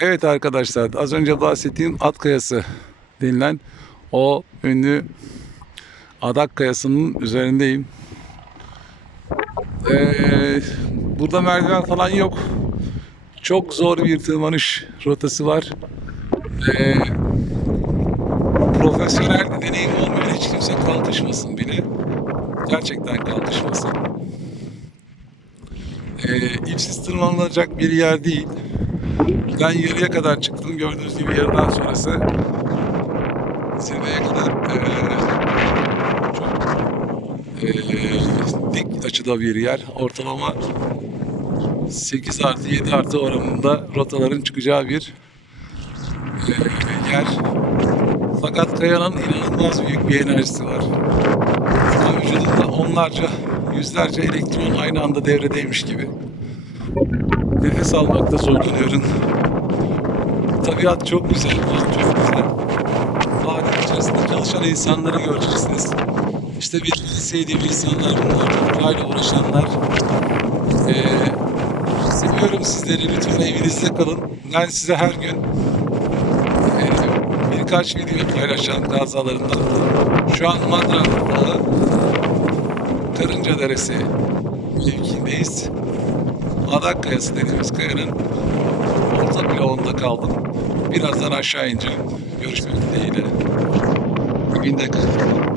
Evet arkadaşlar az önce bahsettiğim At Kayası denilen o ünlü Adak Kayası'nın üzerindeyim. Ee, burada merdiven falan yok. Çok zor bir tırmanış rotası var. Ee, profesyonel deneyim olmayan hiç kimse kalkışmasın bile. Gerçekten kalkışmasın. Ee, ipsiz tırmanılacak bir yer değil. Ben yarıya kadar çıktım. Gördüğünüz gibi yarıdan sonrası zirveye kadar çok dik açıda bir yer. Ortalama 8 artı 7 artı oranında rotaların çıkacağı bir yer. Fakat kayanın inanılmaz büyük bir enerjisi var. Vücudunda onlarca, yüzlerce elektron aynı anda devredeymiş gibi. Nefes almakta zorlanıyorum. Tabiat çok güzel, çok güzel. Ağacın içerisinde çalışan insanları göreceksiniz. İşte birbirini sevdiğim insanlar bunlar. Toprağıyla uğraşanlar. Ee, seviyorum sizleri. Lütfen evinizde kalın. Ben size her gün e, birkaç video paylaşacağım kazalarından. Şu an Madran Karınca Deresi mevkiindeyiz. Adak Kayası dediğimiz kayanın orta bloğunda kaldım. Birazdan aşağı ineceğim. Görüşmek dileğiyle. Dibinde kalın.